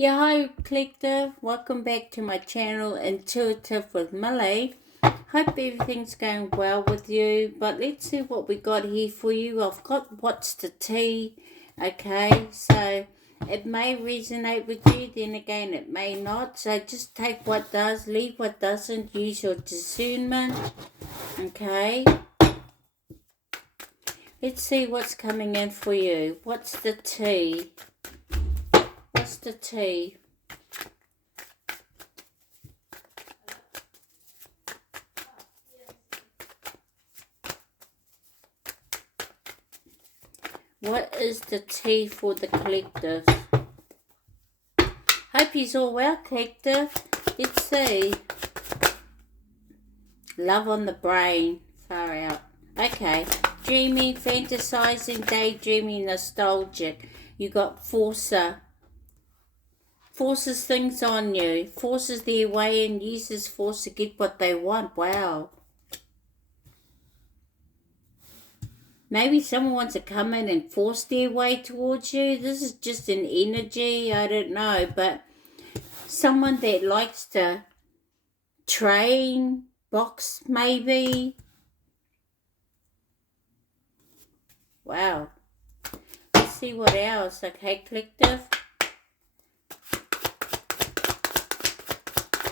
Yeah, hi Collective. Welcome back to my channel, Intuitive with Millie. Hope everything's going well with you. But let's see what we got here for you. I've got what's the tea. Okay, so it may resonate with you, then again it may not. So just take what does, leave what doesn't. Use your discernment. Okay. Let's see what's coming in for you. What's the tea? What's the tea? What is the tea for the collective? Hope you's all well, collective. Let's see. Love on the brain. Far out. Okay. Dreaming, fantasizing, daydreaming, nostalgic. You got forcer. Forces things on you. Forces their way and uses force to get what they want. Wow. Maybe someone wants to come in and force their way towards you. This is just an energy. I don't know. But someone that likes to train, box maybe. Wow. Let's see what else. Okay, collective.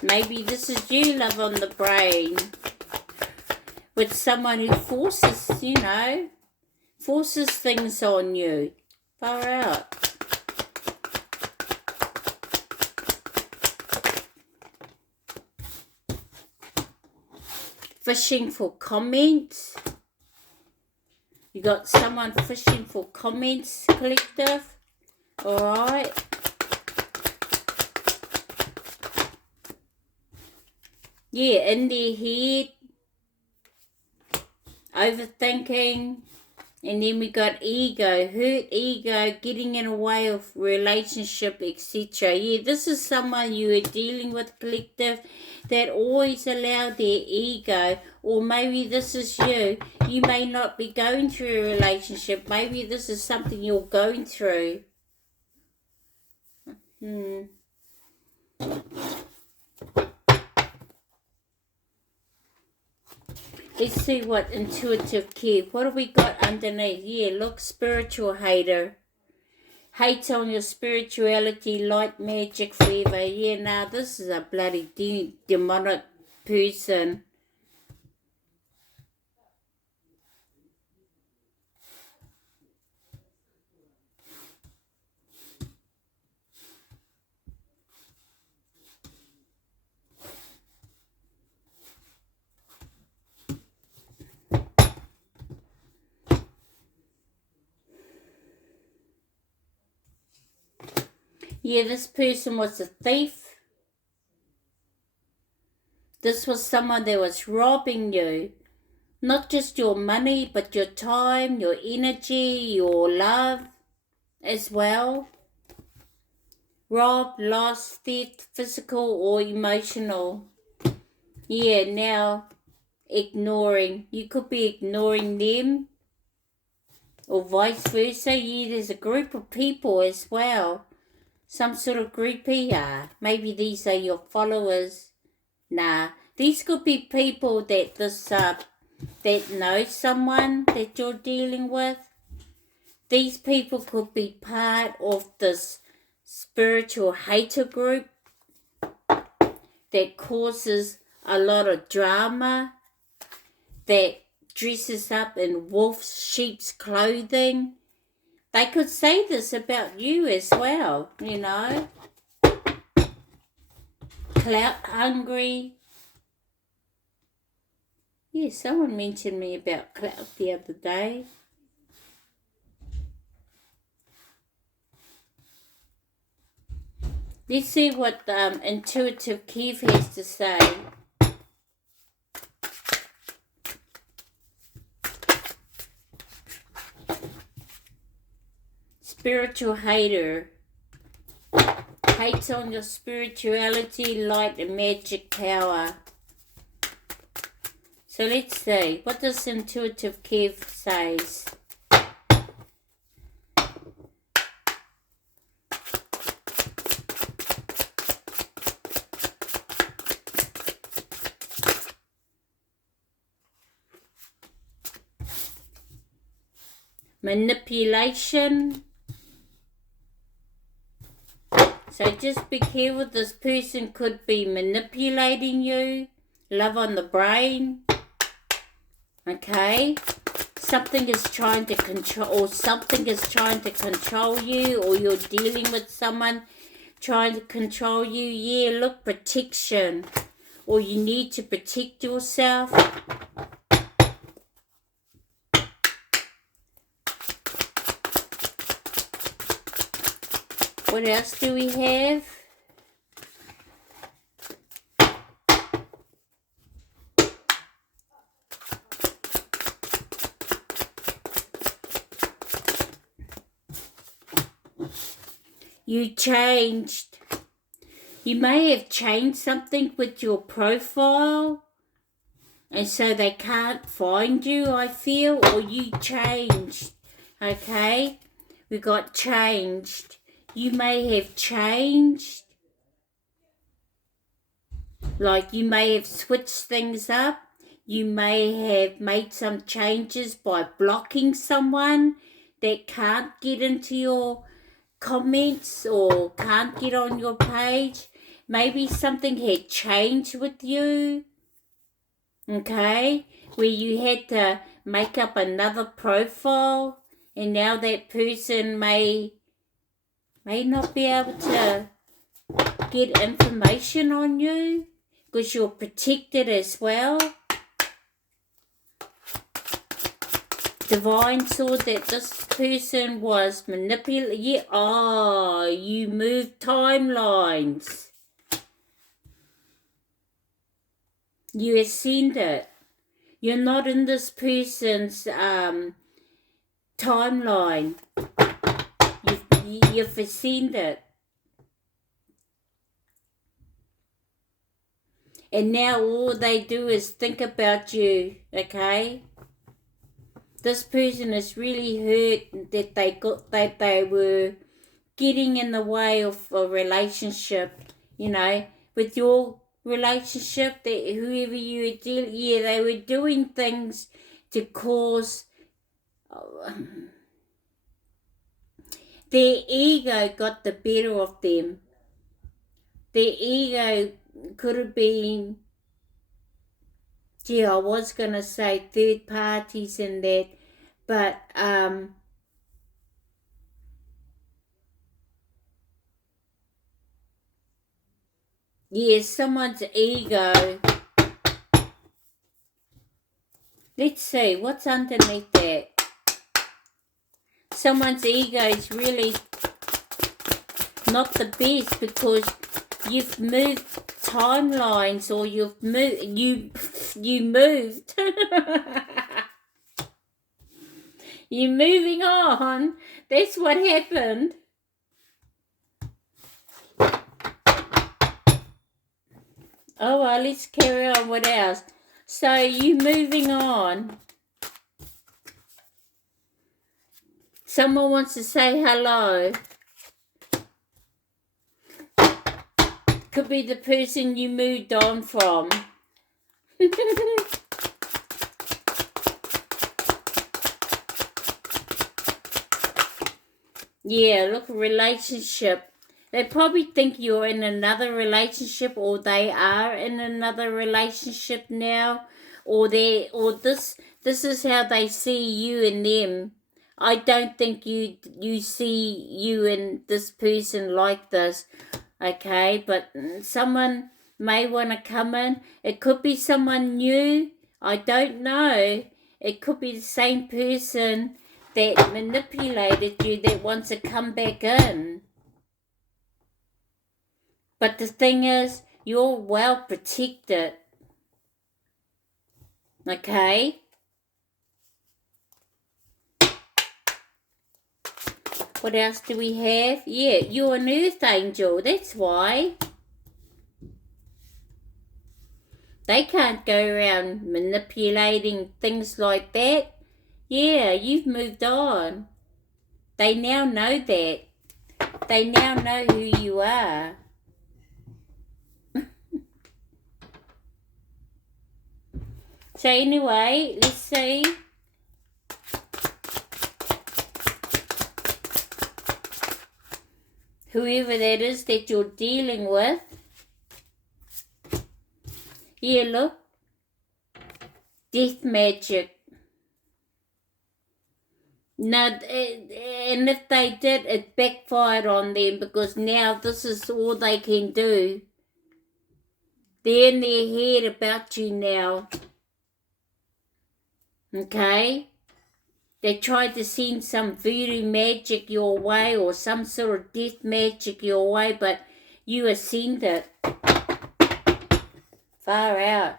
Maybe this is you, love on the brain. With someone who forces, forces things on you. Far out. Fishing for comments. You got someone fishing for comments, collective. Alright. Yeah, in their head. Overthinking. And then we got ego, hurt ego, getting in the way of relationship, etc. Yeah, this is someone you are dealing with, collective, that always allow their ego. Or maybe this is you. You may not be going through a relationship. Maybe this is something you're going through. Let's see what intuitive care. What have we got underneath? Yeah, look, spiritual hater. Hates on your spirituality, light magic forever. Yeah, now this is a bloody demonic person. Yeah, this person was a thief. This was someone that was robbing you. Not just your money, but your time, your energy, your love as well. Robbed, lost, theft, physical or emotional. Yeah, now ignoring. You could be ignoring them or vice versa. Yeah, there's a group of people as well. Some sort of groupie. Maybe these are your followers. Nah, these could be people that that know someone that you're dealing with. These people could be part of this spiritual hater group that causes a lot of drama, that dresses up in wolf's sheep's clothing. They could say this about you as well, Clout hungry. Yeah, someone mentioned me about clout the other day. Let's see what Intuitive Keith has to say. Spiritual hater. Hates on your spirituality, light and magic power. So let's see. What does Intuitive Kev says? manipulation. So just be careful. This person could be manipulating you. Love on the brain. Okay? Something is trying to control, or something is trying to control you, or you're dealing with someone trying to control you. Yeah, look, protection. Or you need to protect yourself. What else do we have? You changed. You may have changed something with your profile, and so they can't find you, I feel, or you changed. Okay? We got changed. You may have changed. Like you may have switched things up. You may have made some changes by blocking someone that can't get into your comments or can't get on your page. Maybe something had changed with you. Okay? Where you had to make up another profile, and now that person may not be able to get information on you because you're protected as well. Divine saw that this person was manipulating. Yeah, oh, you moved timelines. You ascended. You're not in this person's timeline. You've ascended. And now all they do is think about you, okay? This person is really hurt that they were getting in the way of a relationship, you know, with your relationship, that whoever you were dealing, yeah, they were doing things to cause their ego got the better of them. Their ego could have been, gee, I was going to say third parties and that, but yeah, someone's ego. Let's see, what's underneath that? Someone's ego is really not the best because you've moved timelines, or you've moved, you moved. You're moving on. That's what happened. Oh well, let's carry on. What else? So you moving on. Someone wants to say hello. Could be the person you moved on from. Yeah, look, relationship. They probably think you're in another relationship, or they are in another relationship now, or this is how they see you and them. I don't think you see you and this person like this, okay? But someone may want to come in. It could be someone new. I don't know. It could be the same person that manipulated you that wants to come back in. But the thing is, you're well protected. Okay? What else do we have? Yeah, you're an earth angel. That's why. They can't go around manipulating things like that. Yeah, you've moved on. They now know that. They now know who you are. So anyway, let's see. whoever that is that you're dealing with. Yeah, look. Death magic. No, and if they did, it backfired on them because now this is all they can do. They're in their head about you now. Okay? They tried to send some voodoo magic your way or some sort of death magic your way, but you ascend it. Far out.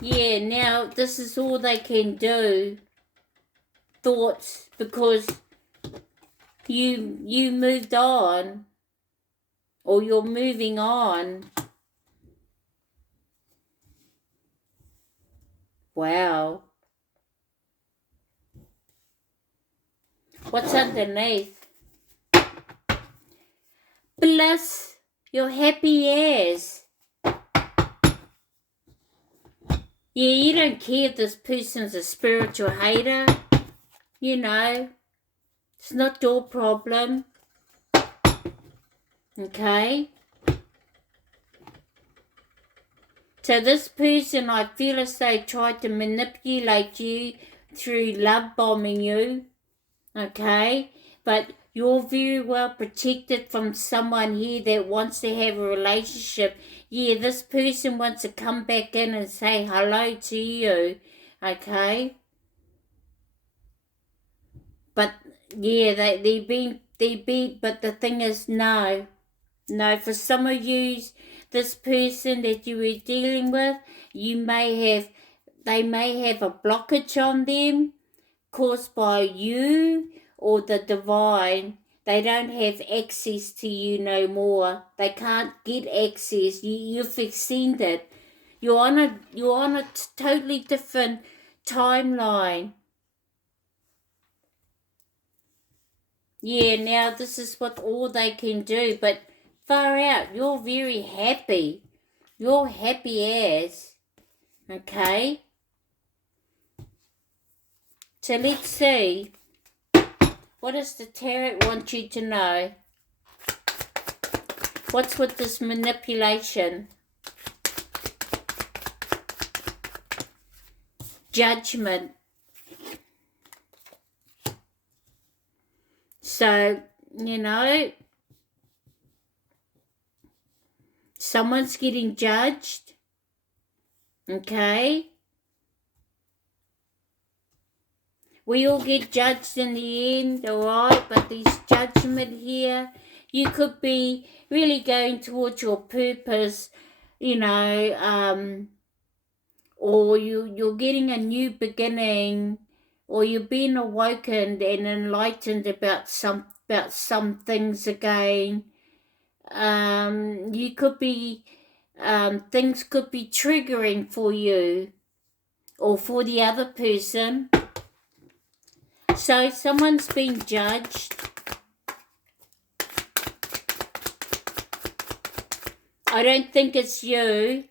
Yeah, now this is all they can do. Thoughts, because you moved on, or you're moving on. Wow. What's underneath? Plus, you're happy as. Yeah, you don't care if this person's a spiritual hater. You know, it's not your problem. Okay? So this person, I feel as they tried to manipulate you through love bombing you. Okay? But you're very well protected from someone here that wants to have a relationship. Yeah, this person wants to come back in and say hello to you. Okay? But yeah, they beat, but the thing is no. No, for some of you, this person that you were dealing with, they may have a blockage on them caused by you or the divine. They don't have access to you no more. They can't get access. You've extended. You're on a totally different timeline. Yeah, now this is what all they can do, but far out, you're very happy. You're happy as. Okay? So let's see. What does the tarot want you to know? What's with this manipulation? Judgment. So, you know, someone's getting judged. Okay? We all get judged in the end, alright? But there's judgment here. You could be really going towards your purpose, you know, or you're getting a new beginning, or you're being awakened and enlightened about some things again. You could be things could be triggering for you or for the other person. So someone's been judged. I don't think it's you.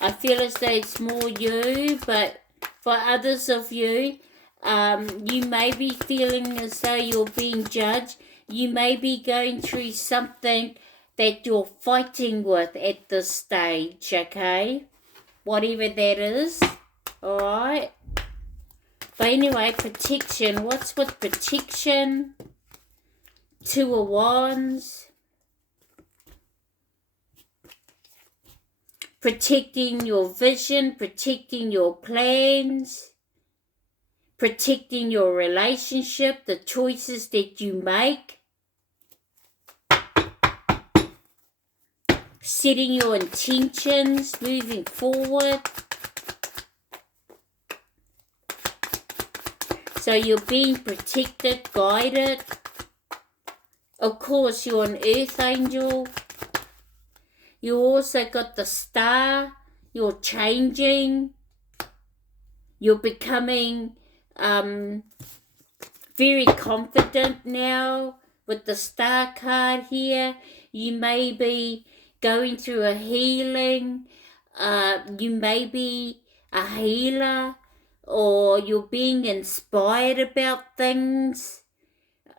I feel as though it's more you, but for others of you, you may be feeling as though you're being judged. You may be going through something that you're fighting with at this stage, okay? Whatever that is, alright? But anyway, protection. What's with protection? Two of Wands. Protecting your vision, protecting your plans, protecting your relationship, the choices that you make, setting your intentions, moving forward. So you're being protected, guided. Of course, you're an earth angel. You also got the star. You're changing. You're becoming very confident now with the star card here. You may be going through a healing. you may be a healer, or you're being inspired about things.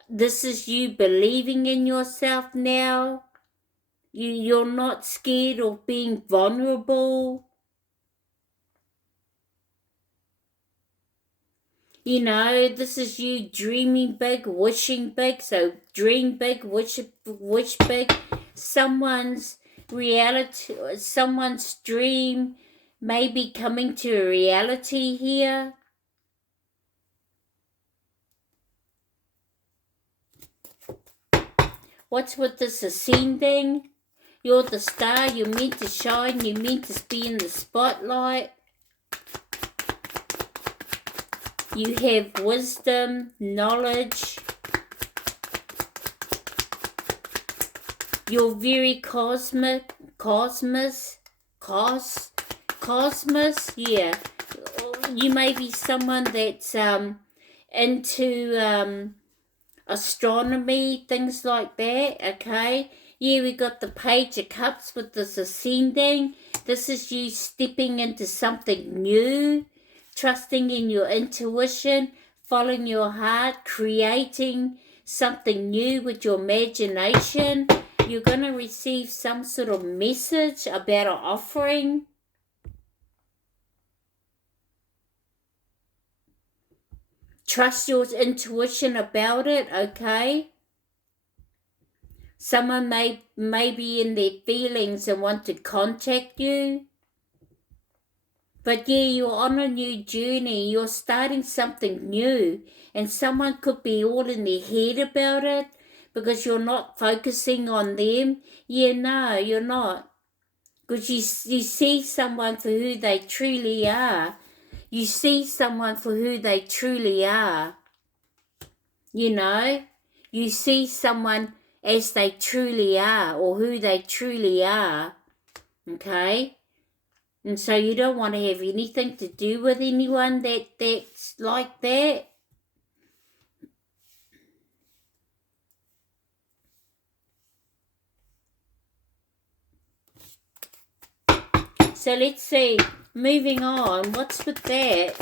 This is you believing in yourself now. You're not scared of being vulnerable. You know, this is you dreaming big, wishing big. So dream big, wish big. Someone's reality, someone's dream may be coming to a reality here. What's with this ascending? You're the star, you're meant to shine, you're meant to be in the spotlight. You have wisdom, knowledge. You're very cosmic, yeah. You may be someone that's into astronomy, things like that, okay? Yeah, we got the Page of Cups with this ascending. This is you stepping into something new, trusting in your intuition, following your heart, creating something new with your imagination. You're going to receive some sort of message about an offering. Trust your intuition about it, okay? Someone may be in their feelings and want to contact you. But yeah, you're on a new journey. You're starting something new. And someone could be all in their head about it because you're not focusing on them. Yeah, no, you're not. Because you see someone for who they truly are. You see someone for who they truly are. You know? You see someone as they truly are, or who they truly are. Okay? And so you don't want to have anything to do with anyone that's like that. So let's see. Moving on. What's with that?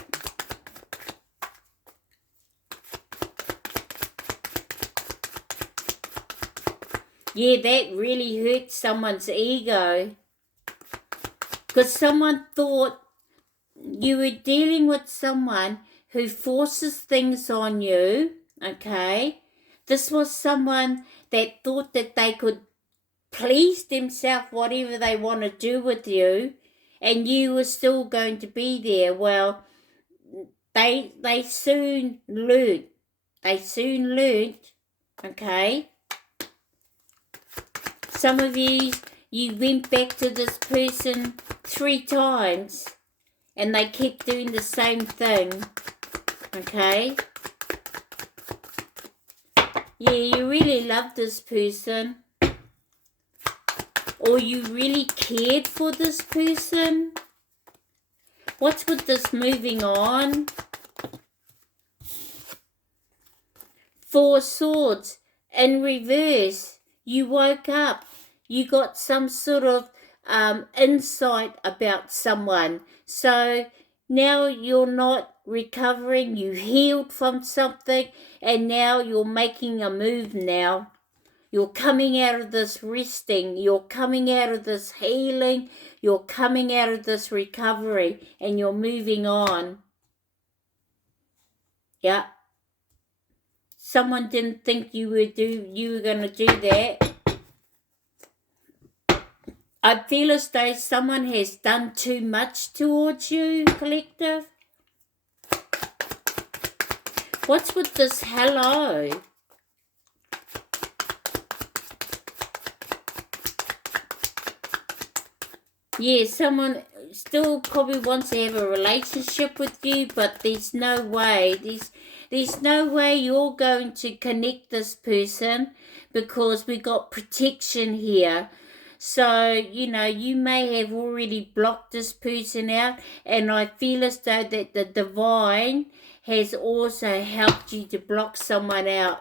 Yeah, that really hurt someone's ego. Because someone thought you were dealing with someone who forces things on you, okay? This was someone that thought that they could please themselves whatever they want to do with you, and you were still going to be there. Well, they soon learned. They soon learned, okay? Some of you went back to this person 3 times and they kept doing the same thing, okay? Yeah, you really love this person, or you really cared for this person. What's with this moving on? 4 swords in reverse. You woke up. You got some sort of insight about someone. So now you're not recovering. You healed from something, and now you're making a move now. You're coming out of this resting. You're coming out of this healing. You're coming out of this recovery, and you're moving on. Yeah. Someone didn't think you were going to do that. I feel as though someone has done too much towards you, collective. What's with this hello? Yeah, someone still probably wants to have a relationship with you, but there's no way. There's no way you're going to connect this person because we got protection here. So, you know, you may have already blocked this person out, and I feel as though that the divine has also helped you to block someone out.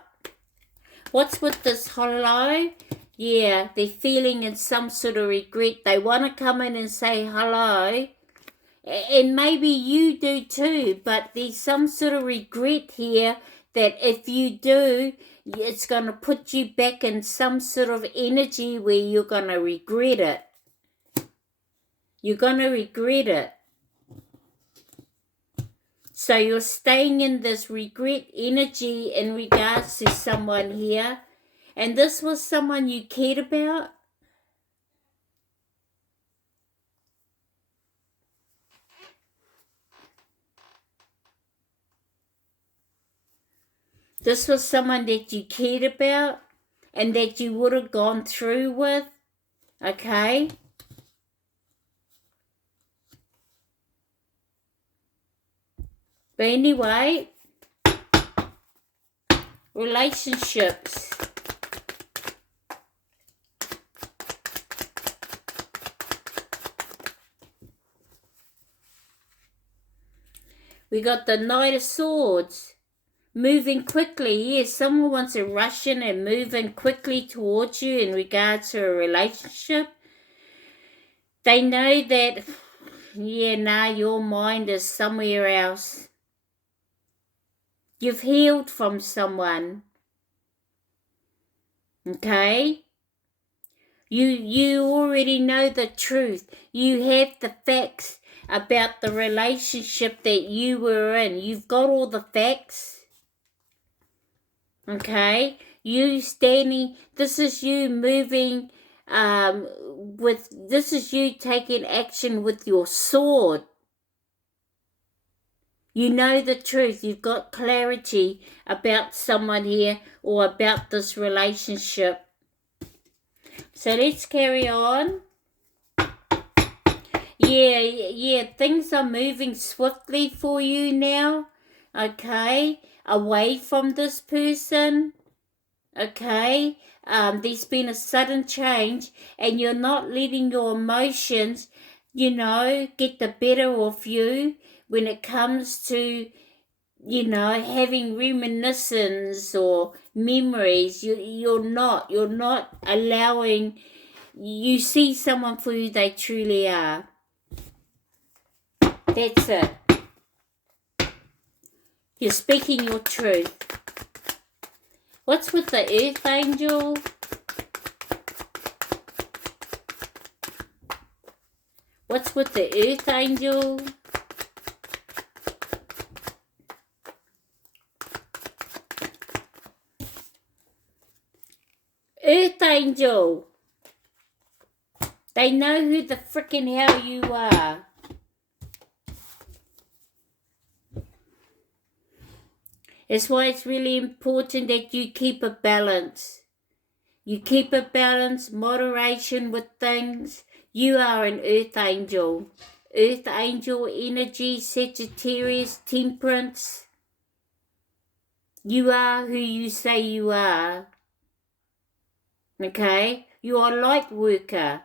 What's with this hello? Yeah, they're feeling in some sort of regret. They want to come in and say hello. And maybe you do too, but there's some sort of regret here that if you do, it's going to put you back in some sort of energy where you're going to regret it. You're going to regret it. So you're staying in this regret energy in regards to someone here. And this was someone you cared about. This was someone that you cared about and that you would have gone through with. Okay? But anyway, relationships. We got the Knight of Swords. Moving quickly. Yes, someone wants to rush in and move in quickly towards you in regards to a relationship. They know that, your mind is somewhere else. You've healed from someone. Okay? You already know the truth. You have the facts about the relationship that you were in. You've got all the facts. Okay? You standing, this is you moving this is you taking action with your sword. You know the truth. You've got clarity about someone here or about this relationship. So let's carry on. Yeah, things are moving swiftly for you now. Okay? Away from this person. Okay? There's been a sudden change and you're not letting your emotions, get the better of you when it comes to, having reminiscence or memories. You're not allowing, you see someone for who they truly are. That's it. You're speaking your truth. What's with the Earth Angel? What's with the Earth Angel? Earth Angel. They know who the frickin' hell you are. That's why it's really important that you keep a balance. You keep a balance, moderation with things. You are an Earth Angel. Earth Angel energy, Sagittarius, Temperance. You are who you say you are. Okay? You are a light worker.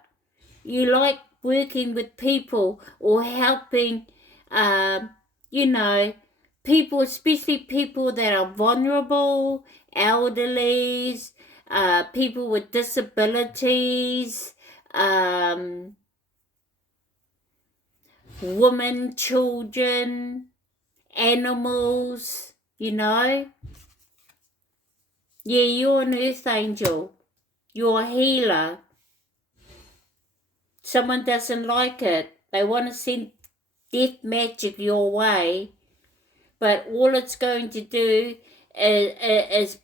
You like working with people or helping, people, especially people that are vulnerable, elderlies, people with disabilities, women, children, animals, Yeah, you're an Earth Angel. You're a healer. Someone doesn't like it. They want to send death magic your way. But all it's going to do is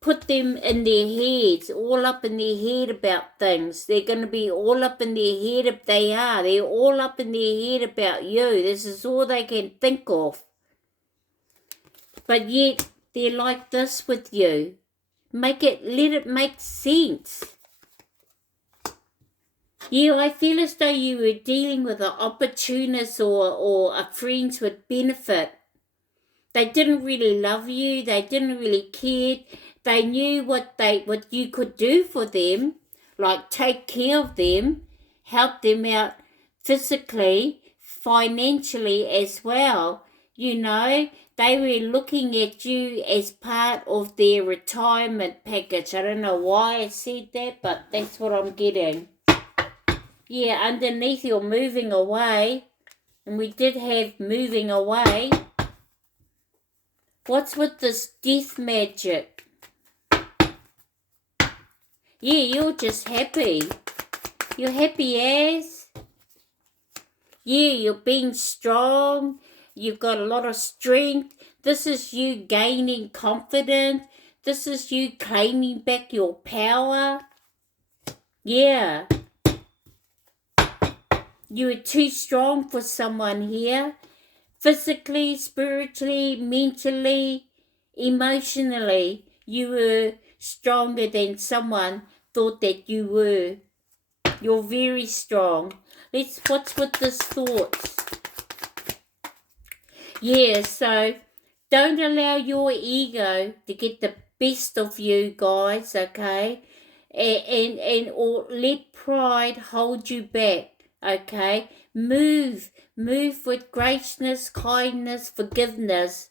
put them in their heads, all up in their head about things. They're going to be all up in their head if they are. They're all up in their head about you. This is all they can think of. But yet, they're like this with you. Let it make sense. Yeah, I feel as though you were dealing with an opportunist or a friends with benefit. They didn't really love you. They didn't really care. They knew what you could do for them, like take care of them, help them out physically, financially as well. you know, they were looking at you as part of their retirement package. I don't know why I said that, but that's what I'm getting. Yeah, underneath you're moving away, and we did have moving away. What's with this death magic? Yeah, you're just happy. You're happy as. Yeah, you're being strong. You've got a lot of strength. This is you gaining confidence. This is you claiming back your power. Yeah. You were too strong for someone here. Physically, spiritually, mentally, emotionally, you were stronger than someone thought that you were. You're very strong. What's with this thoughts? Yeah, so don't allow your ego to get the best of you guys, okay? Or let pride hold you back, okay? Move with graciousness, kindness, forgiveness.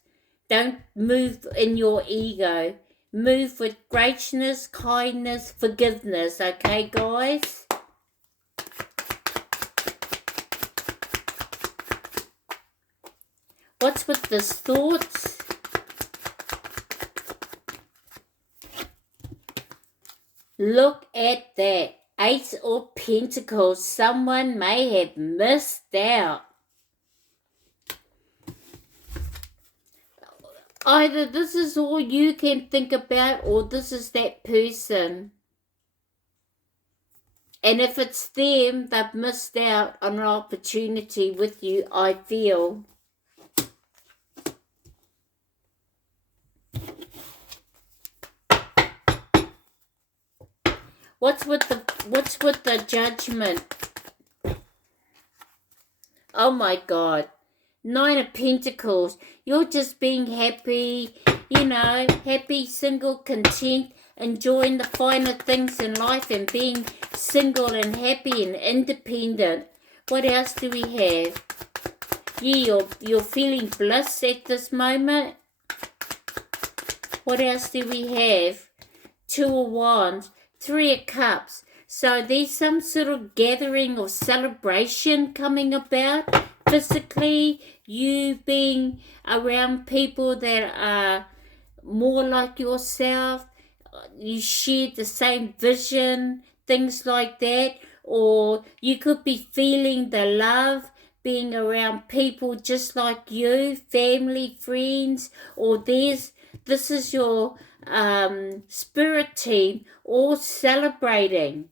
Don't move in your ego. Move with graciousness, kindness, forgiveness, okay, guys? What's with this thoughts? Look at that. Ace of Pentacles. Someone may have missed out. Either this is all you can think about, or this is that person. And if it's them, they've missed out on an opportunity with you, I feel. What's with the Judgment? Oh my God. 9 of Pentacles. You're just being happy, happy, single, content, enjoying the finer things in life and being single and happy and independent. What else do we have? Yeah, you're feeling bliss at this moment. What else do we have? 2 of Wands, 3 of Cups. So there's some sort of gathering or celebration coming about. Physically, you being around people that are more like yourself, you share the same vision, things like that. Or you could be feeling the love, being around people just like you, family, friends, or this is your spirit team all celebrating.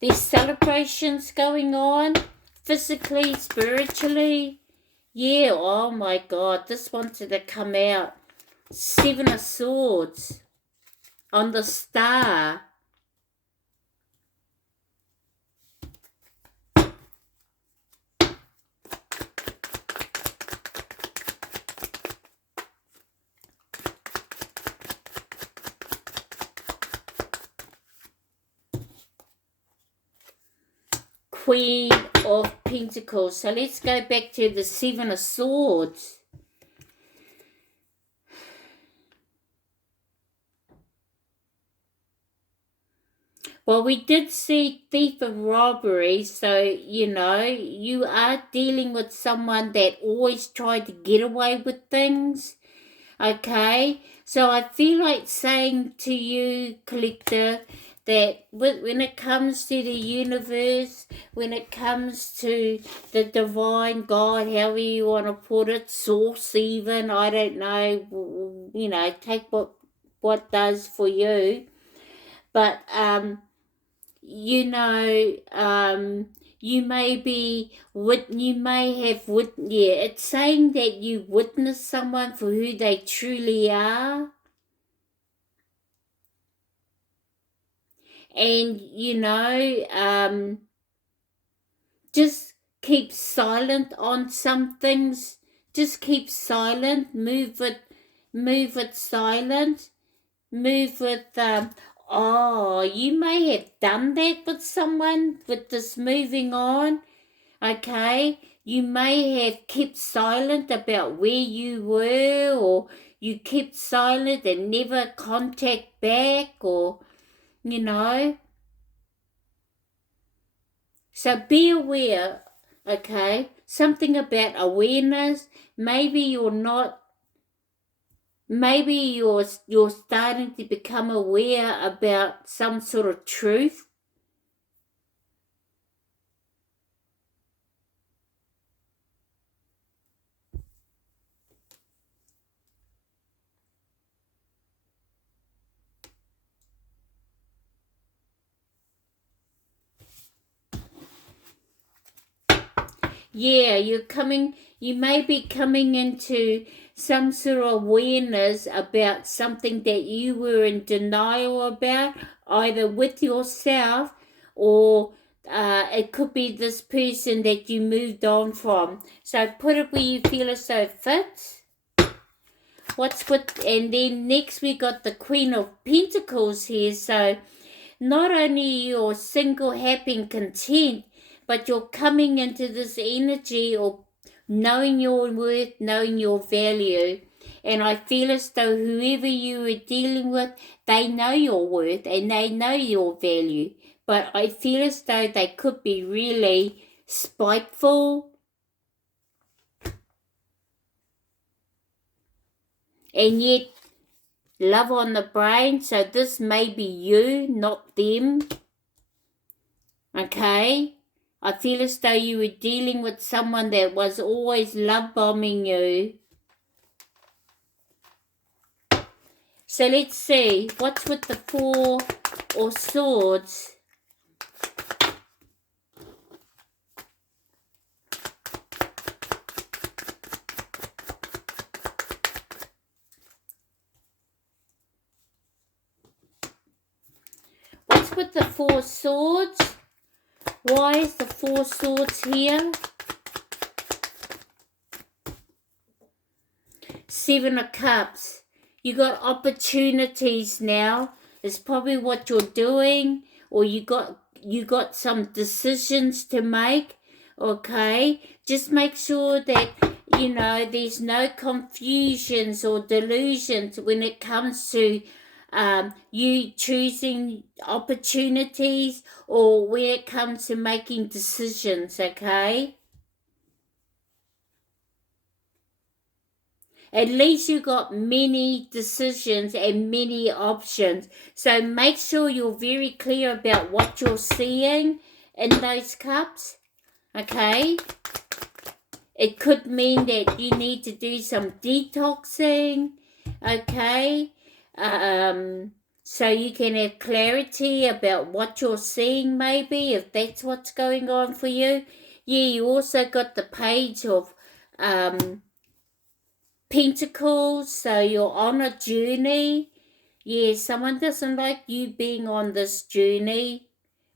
There's celebrations going on, physically, spiritually. Yeah, oh my God, this wanted to come out. 7 of Swords on the Star. Queen of Pentacles. So let's go back to the 7 of Swords. Well, we did see thief and robbery, so, you are dealing with someone that always tried to get away with things, okay? So I feel like saying to you, collector, that when it comes to the universe, when it comes to the divine God, however you want to put it, source even, I don't know, take what does for you. But, you may have, it's saying that you witness someone for who they truly are. And, just keep silent on some things. Just keep silent. Move with silent. Move with, you may have done that with someone with this moving on. Okay? you may have kept silent about where you were, or you kept silent and never contact back, or, you know. So be aware, okay? Something about awareness. Maybe you're starting to become aware about some sort of truth. Yeah, you may be coming into some sort of awareness about something that you were in denial about, either with yourself, or it could be this person that you moved on from. So put it where you feel it so it fits. And then next we got the Queen of Pentacles here. So not only you're single, happy, and content, but you're coming into this energy of knowing your worth, knowing your value. And I feel as though whoever you are dealing with, they know your worth and they know your value. But I feel as though they could be really spiteful. And yet, love on the brain, so this may be you, not them. Okay? I feel as though you were dealing with someone that was always love bombing you. So let's see, what's with the Four of Swords? What's with the Four Swords? Why is the Four Swords here? Seven of Cups. You got opportunities now. It's probably what you're doing, or you got some decisions to make. Okay, just make sure that there's no confusions or delusions when it comes to you choosing opportunities, or when it comes to making decisions. Okay. At least you got many decisions and many options. So make sure you're very clear about what you're seeing in those cups. Okay? It could mean that you need to do some detoxing. Okay? So you can have clarity about what you're seeing, maybe, if that's what's going on for you. Yeah, you also got the Page of Pentacles, so you're on a journey. Yeah, someone doesn't like you being on this journey,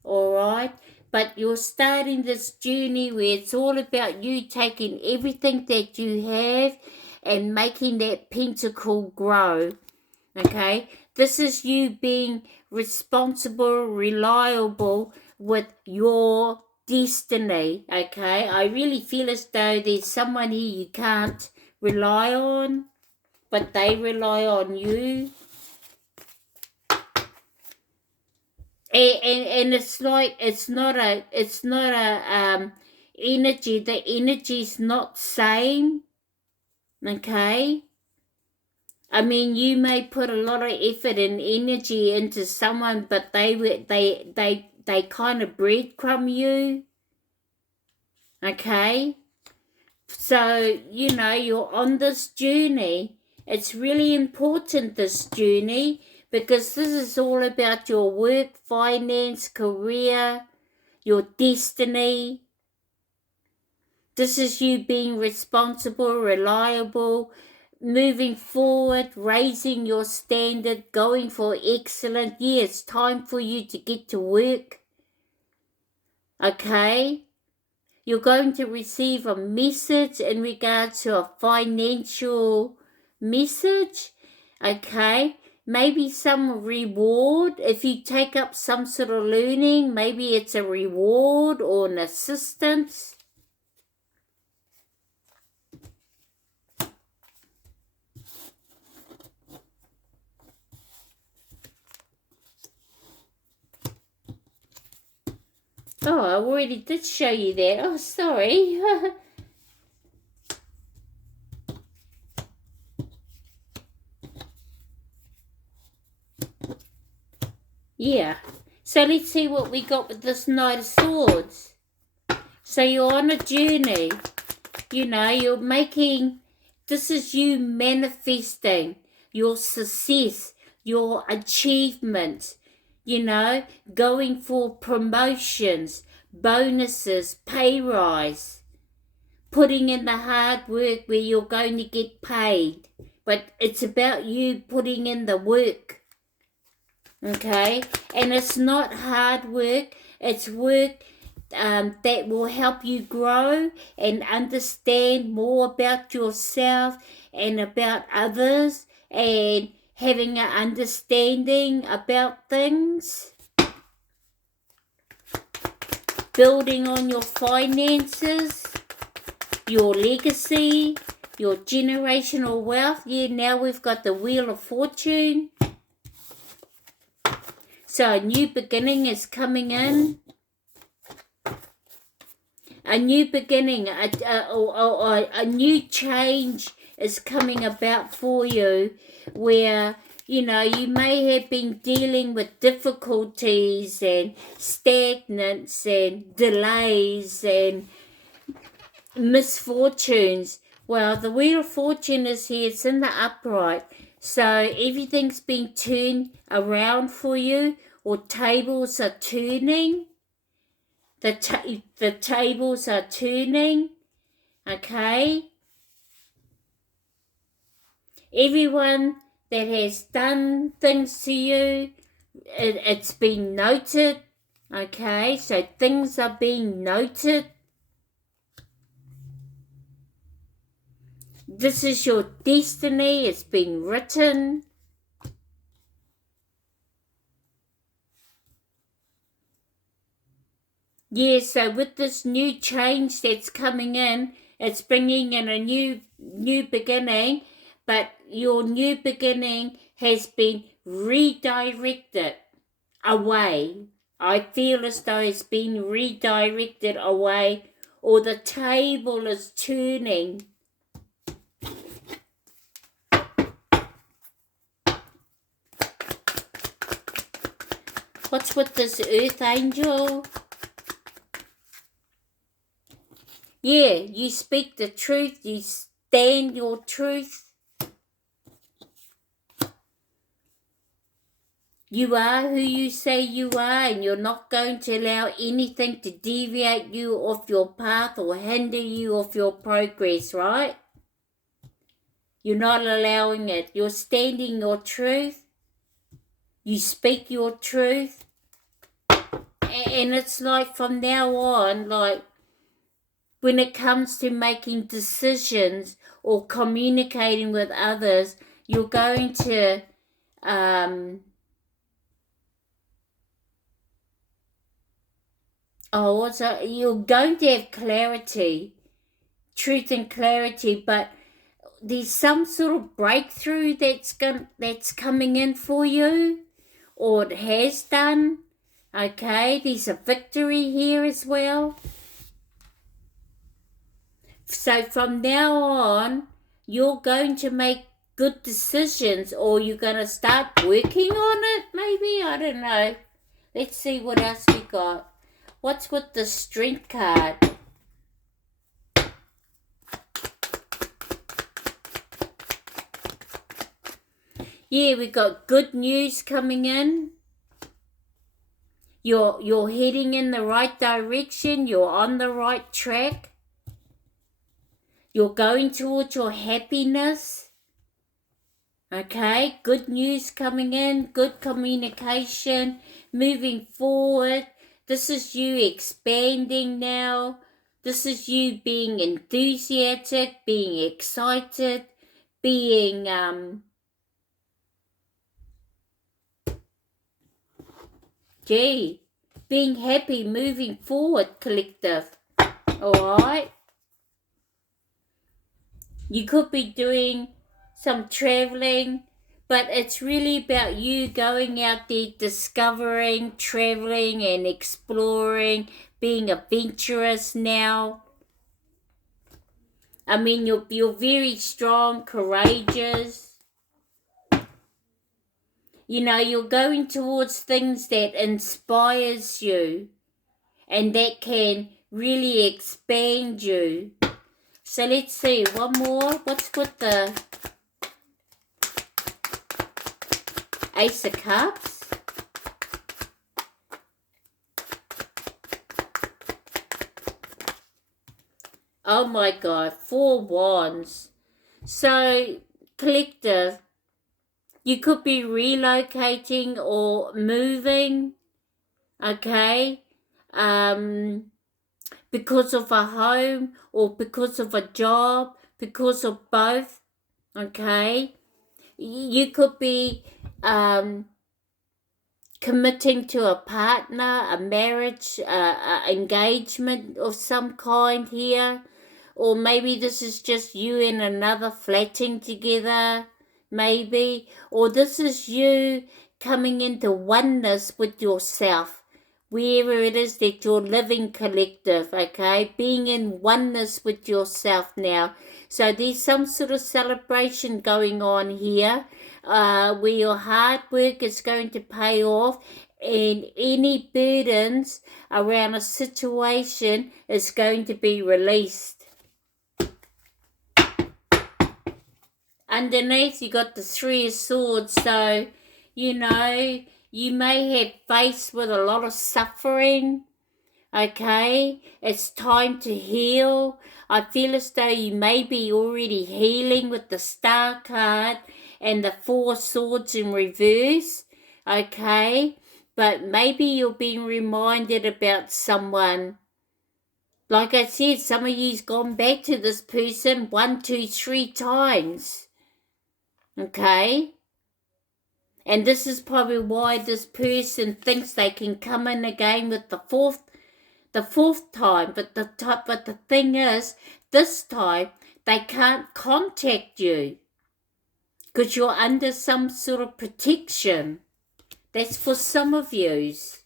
alright? But you're starting this journey where it's all about you taking everything that you have and making that pentacle grow, okay? This is you being responsible, reliable with your destiny, okay? I really feel as though there's someone here you can't rely on, but they rely on you. And it's like it's not a energy. The energy's not same. Okay. I mean, you may put a lot of effort and energy into someone, but they kind of breadcrumb you. Okay. So, you're on this journey. It's really important, this journey, because this is all about your work, finance, career, your destiny. This is you being responsible, reliable, moving forward, raising your standard, going for excellence. Yeah, it's time for you to get to work. Okay? You're going to receive a message in regards to a financial message, okay? Maybe some reward. If you take up some sort of learning, maybe it's a reward or an assistance. Oh, I already did show you that. Oh, sorry. Yeah. So let's see what we got with this Knight of Swords. So you're on a journey. You know, you're making, this is you manifesting your success, your achievements, you know, going for promotions, bonuses, pay rise, putting in the hard work where you're going to get paid. But it's about you putting in the work. Okay, and it's not hard work, it's work that will help you grow and understand more about yourself and about others and having an understanding about things, building on your finances, your legacy, your generational wealth. Yeah, now we've got the Wheel of Fortune. So a new beginning is coming in. A new beginning, a new change is coming about for you where, you know, you may have been dealing with difficulties and stagnance and delays and misfortunes. Well, the Wheel of Fortune is here. It's in the upright. So everything's been turned around for you, or tables are turning. The tables are turning. Okay? Everyone that has done things to you, it's been noted. Okay? So things are being noted. This is your destiny. It's been written. Yeah, so with this new change that's coming in, it's bringing in a new beginning, but your new beginning has been redirected away. I feel as though it's been redirected away, or the table is turning. What's with this Earth Angel? Yeah, you speak the truth, you stand your truth. You are who you say you are, and you're not going to allow anything to deviate you off your path or hinder you off your progress, right? You're not allowing it. You're standing your truth. You speak your truth. And it's like from now on, like when it comes to making decisions or communicating with others, you're going to you're going to have clarity, truth and clarity, but there's some sort of breakthrough that's coming in for you, or it has done. Okay, there's a victory here as well. So from now on, you're going to make good decisions, or you're going to start working on it, maybe? I don't know. Let's see what else we got. What's with the Strength card? Yeah, we got good news coming in. You're heading in the right direction. You're on the right track. You're going towards your happiness. Okay, good news coming in, good communication, moving forward. This is you expanding now. This is you being enthusiastic, being excited, being being happy, moving forward, collective. Alright? You could be doing some traveling, but it's really about you going out there, discovering, traveling and exploring, being adventurous now. I mean, you're very strong, courageous. You know, you're going towards things that inspires you and that can really expand you. So let's see, one more. What's with the Ace of Cups? Oh my God, 4 Wands. So, collective, you could be relocating or moving, okay? Because of a home or because of a job, because of both, okay? You could be committing to a partner, a marriage, engagement of some kind here. Or maybe this is just you and another flatting together, maybe. Or this is you coming into oneness with yourself, wherever it is that you're living, collective, okay? Being in oneness with yourself now. So there's some sort of celebration going on here, where your hard work is going to pay off, and any burdens around a situation is going to be released. Underneath, you got the 3 of Swords, so, you know, you may have faced with a lot of suffering, okay? It's time to heal. I feel as though you may be already healing with the Star card and the 4 Swords in reverse, okay? But maybe you're being reminded about someone. Like I said, some of you's gone back to this person 1, 2, 3 times. Okay? And this is probably why this person thinks they can come in again with the fourth time. But the thing is, this time they can't contact you because you're under some sort of protection. That's for some of yous.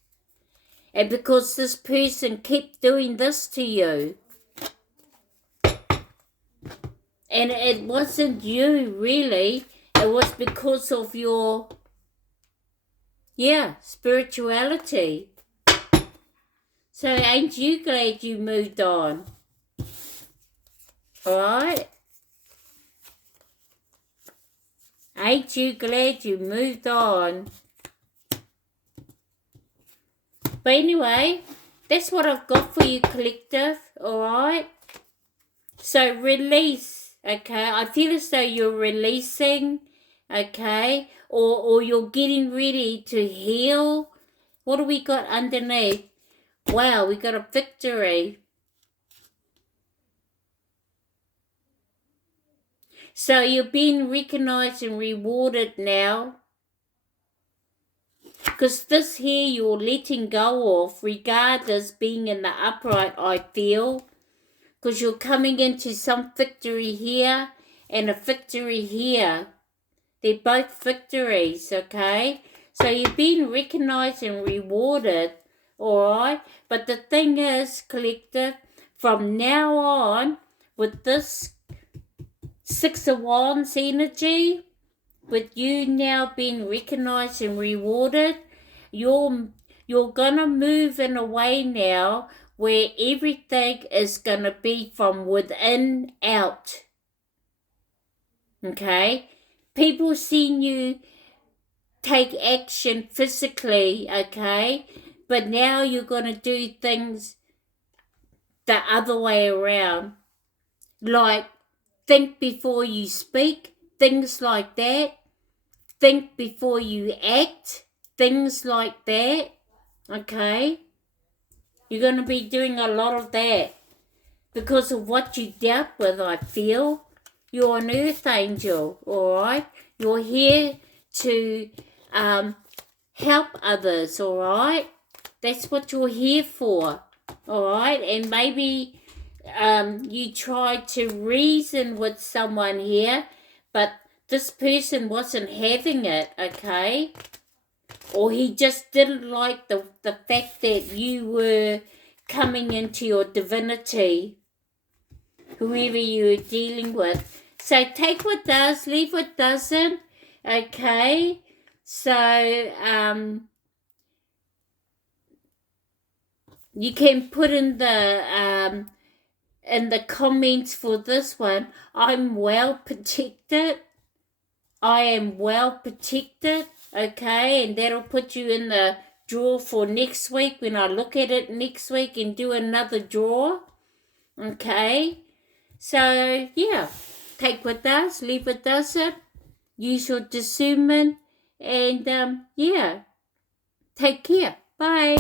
And because this person kept doing this to you. And it wasn't you, really. It was because of your, spirituality. So ain't you glad you moved on? Alright? Ain't you glad you moved on? But anyway, that's what I've got for you, collective. Alright? So release, okay? I feel as though you're releasing, okay? Or you're getting ready to heal. What do we got underneath? Wow, we got a victory. So you're being recognized and rewarded now. Because this here you're letting go of, regardless being in the upright, I feel. Because you're coming into some victory here and a victory here. They're both victories, okay? So you're being recognized and rewarded, alright? But the thing is, collective, from now on, with this 6 of Wands energy, with you now being recognized and rewarded, you're gonna move in a way now where everything is gonna be from within out. Okay? People seeing you take action physically, okay? But now you're gonna do things the other way around. Like, think before you speak, things like that. Think before you act, things like that, okay? You're going to be doing a lot of that because of what you dealt with, I feel. You're an earth angel, alright? You're here to help others, alright? That's what you're here for, alright? And maybe you try to reason with someone here, but this person wasn't having it, okay? Or he just didn't like the fact that you were coming into your divinity, whoever you were dealing with. So take what does, leave what doesn't, okay? So, you can put in the comments for this one, I'm well protected. I am well protected, okay? And that'll put you in the draw for next week when I look at it next week and do another draw, okay? So, yeah, take what does, leave what doesn't, use your discernment, and, yeah, take care. Bye.